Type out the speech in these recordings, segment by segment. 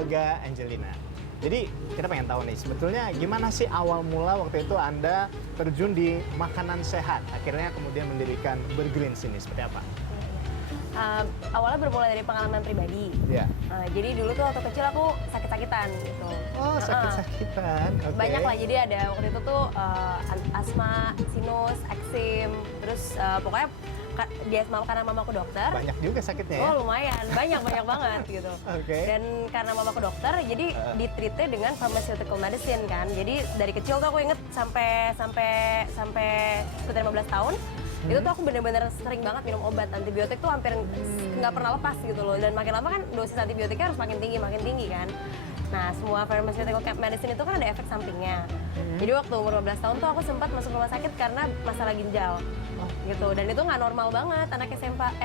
Helga Angelina. Jadi kita pengen tahu nih, sebetulnya gimana sih awal mula waktu itu Anda terjun di makanan sehat, akhirnya kemudian mendirikan Burgreens ini, seperti apa? Awalnya bermula dari pengalaman pribadi. Ya. Jadi dulu tuh waktu kecil aku sakit-sakitan gitu. Oh, sakit-sakitan. Oke. Banyak lah, jadi ada waktu itu tuh asma, sinus, eksim, terus pokoknya dia karena mamaku dokter. Banyak juga sakitnya ya? Oh lumayan, banyak banget gitu. Oke. Dan karena mamaku dokter, jadi ditreatnya dengan pharmaceutical medicine kan. Jadi dari kecil tuh aku inget sampai sekitar 15 tahun. Itu tuh aku bener-bener sering banget minum obat antibiotik tuh hampir nggak pernah lepas gitu loh. Dan makin lama kan dosis antibiotiknya harus makin tinggi kan. Nah, semua pharmaceutical medicine itu kan ada efek sampingnya. Jadi waktu umur 15 tahun tuh aku sempat masuk rumah sakit karena masalah ginjal. Gitu. Dan itu nggak normal banget, anak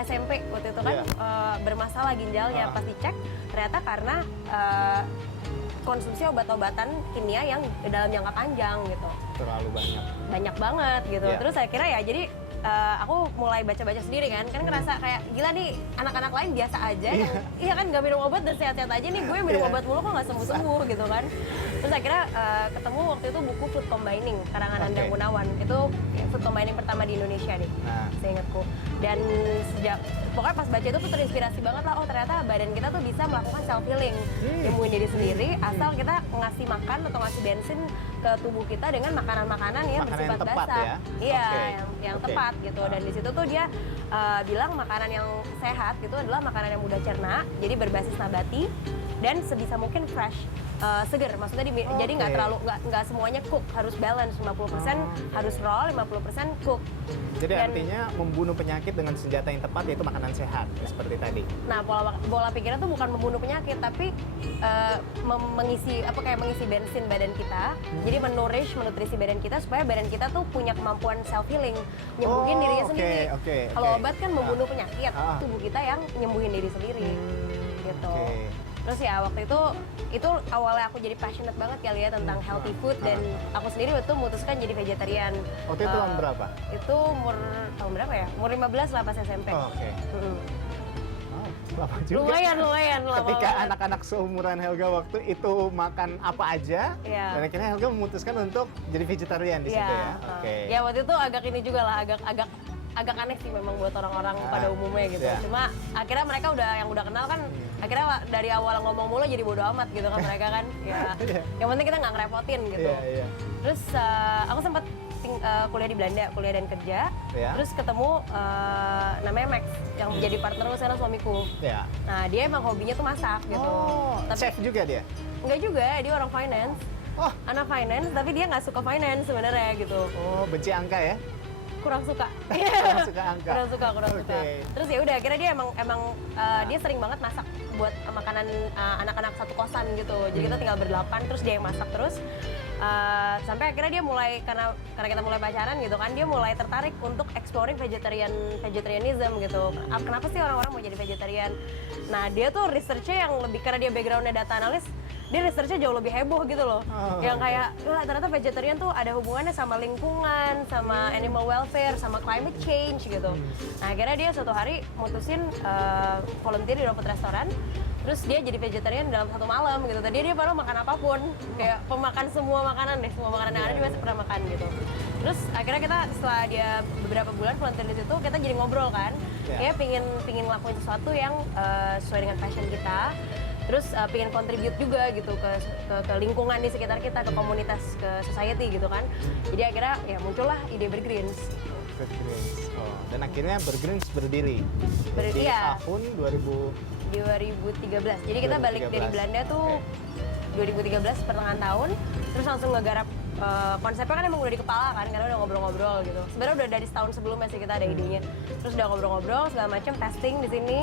SMP waktu itu kan bermasalah ginjalnya. Pas dicek, ternyata karena konsumsi obat-obatan kimia yang dalam jangka panjang gitu. Terlalu banyak. Banyak banget gitu. Yeah. Terus saya kira ya jadi aku mulai baca-baca sendiri kan ngerasa kayak gila nih anak-anak lain biasa aja iya kan nggak minum obat dan sehat-sehat aja nih gue minum obat mulu kok nggak sembuh-sembuh gitu kan. Terus akhirnya ketemu waktu itu buku Food Combining karangan Andang Gunawan, itu food combining pertama di Indonesia deh seingatku. Dan sejak pokoknya pas baca itu tuh terinspirasi banget lah, oh ternyata badan kita tuh bisa melakukan self healing, nyembuhin diri sendiri asal kita ngasih makan atau ngasih bensin ke tubuh kita dengan makanan-makanan yang bersifat basah. Ya? Iya, yang tepat gitu. Dan di situ tuh dia bilang makanan yang sehat itu adalah makanan yang mudah cerna, jadi berbasis nabati dan sebisa mungkin fresh, seger. Maksudnya jadi nggak semuanya cook, harus balance, 50% harus raw, 50% cook. Jadi artinya membunuh penyakit dengan senjata yang tepat, yaitu makanan sehat seperti tadi. Nah, pola pikirnya tuh bukan membunuh penyakit, tapi mengisi bensin badan kita. Jadi menutrisi badan kita supaya badan kita tuh punya kemampuan self healing, nyembuhin dirinya sendiri. Kalau obat kan membunuh penyakit, tubuh kita yang nyembuhin diri sendiri. Gitu. Terus ya waktu itu awalnya aku jadi passionate banget kali ya tentang healthy food, dan aku sendiri waktu itu memutuskan jadi vegetarian. Waktu itu tahun berapa? Itu tahun berapa ya? Umur 15 lah pas SMP. Lama juga. Lumayan. Ketika anak-anak seumuran Helga waktu itu makan apa aja, dan akhirnya Helga memutuskan untuk jadi vegetarian di situ ya. Ya waktu itu agak ini juga lah, agak aneh sih memang buat orang-orang pada umumnya gitu. Cuma akhirnya mereka yang udah kenal kan, akhirnya dari awal ngomong mulu jadi bodo amat gitu kan mereka kan. Ya, yang penting kita nggak ngerepotin gitu. Terus aku sempat kuliah di Belanda, kuliah dan kerja. Terus ketemu namanya Max yang menjadi partner sekarang suamiku. Nah dia emang hobinya tuh masak gitu. Tapi chef juga dia? Enggak juga, dia orang finance. Anak finance, tapi dia nggak suka finance sebenarnya gitu. Benci angka ya? Kurang suka. Kurang suka. Terus ya udah akhirnya dia emang dia sering banget masak buat makanan anak-anak satu kosan gitu. Jadi kita tinggal berdelapan, terus dia yang masak terus. Sampai akhirnya dia mulai karena kita mulai pacaran gitu kan, dia mulai tertarik untuk exploring vegetarianism gitu. Kenapa sih orang-orang mau jadi vegetarian? Nah dia tuh researchnya yang lebih, karena dia backgroundnya data analis, dia researchnya jauh lebih heboh gitu loh. Yang kayak ternyata vegetarian tuh ada hubungannya sama lingkungan, sama animal welfare, sama climate change gitu. Nah akhirnya dia suatu hari mutusin volunteer di Robot Restoran. Terus dia jadi vegetarian dalam satu malam gitu. Tadi dia baru makan apapun, kayak pemakan semua makanan semua makanan yang ada dia pasti pernah makan gitu. Terus akhirnya kita setelah dia beberapa bulan volunteer di situ, kita jadi ngobrol kan. Kayak pingin ngelakuin sesuatu yang sesuai dengan passion kita. Terus pengen contribute juga gitu ke lingkungan di sekitar kita, ke komunitas, ke society gitu kan. Jadi akhirnya ya muncullah ide Burgreens. Dan akhirnya Burgreens berdiri di tahun 2013. Jadi kita balik dari Belanda tuh 2013 pertengahan tahun, terus langsung ngegarap. Konsepnya kan emang udah di kepala kan, karena udah ngobrol-ngobrol gitu. Sebenarnya udah dari setahun sebelumnya sih kita ada idenya. Terus udah ngobrol-ngobrol segala macam, testing di sini,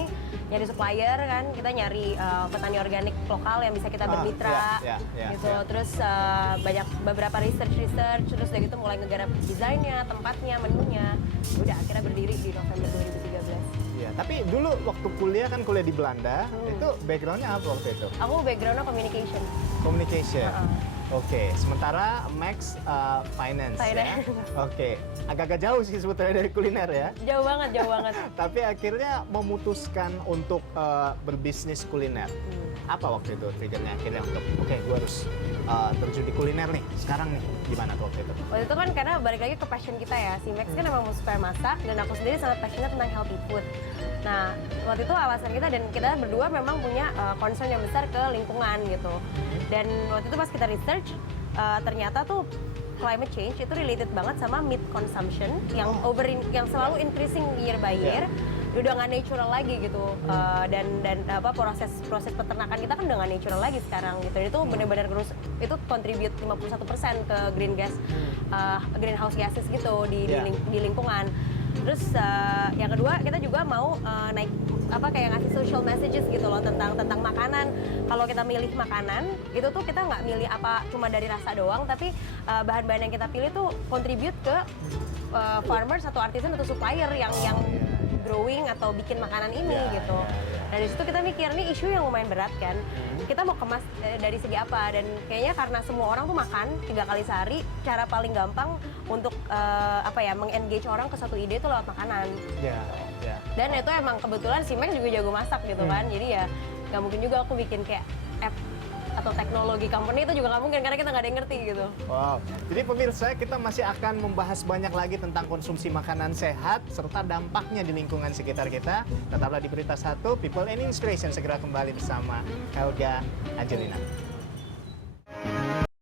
nyari supplier kan, kita nyari petani organik lokal yang bisa kita bermitra gitu. Terus beberapa research, terus udah gitu mulai ngegarap desainnya, tempatnya, menunya. Udah akhirnya berdiri di November 2013. Iya, tapi dulu waktu kuliah kan kuliah di Belanda, itu backgroundnya apa waktu itu? Aku backgroundnya communication. Communication. Oke, sementara Max finance ya. Oke, agak-agak jauh sih sebetulnya dari kuliner ya. Jauh banget, jauh banget. Tapi akhirnya memutuskan untuk berbisnis kuliner. Apa waktu itu triggernya akhirnya untuk oke, gue harus terjun di kuliner nih sekarang nih, gimana tuh waktu itu? Waktu itu kan karena balik lagi ke passion kita ya, si Max kan emang suka masak dan aku sendiri sangat passionate tentang healthy food. Nah waktu itu alasan kita dan kita berdua memang punya concern yang besar ke lingkungan gitu. Dan waktu itu pas kita research ternyata tuh climate change itu related banget sama meat consumption yang yang selalu increasing year by year. Udah nggak natural lagi gitu. Dan apa proses peternakan kita kan udah nggak natural lagi sekarang gitu. Itu benar-benar itu contribute 51% ke greenhouse gases gitu di lingkungan. Terus yang kedua kita juga mau kayak ngasih social messages gitu loh tentang makanan. Kalau kita milih makanan itu tuh kita nggak milih apa cuma dari rasa doang, tapi bahan-bahan yang kita pilih tuh contribute ke farmers atau artisan atau supplier yang growing atau bikin makanan ini gitu. Nah dari situ kita mikir nih isu yang lumayan berat kan. Kita mau kemas dari segi apa, dan kayaknya karena semua orang tuh makan 3 kali sehari, cara paling gampang untuk meng-engage orang ke satu ide itu lewat makanan. Dan itu emang kebetulan si Max juga jago masak gitu kan. Jadi ya nggak mungkin juga aku bikin kayak app atau teknologi company itu juga nggak mungkin karena kita nggak ada yang ngerti gitu. Wow, jadi pemirsa kita masih akan membahas banyak lagi tentang konsumsi makanan sehat serta dampaknya di lingkungan sekitar kita. Tetaplah di Berita 1, People and Inspiration segera kembali bersama Helga Angelina.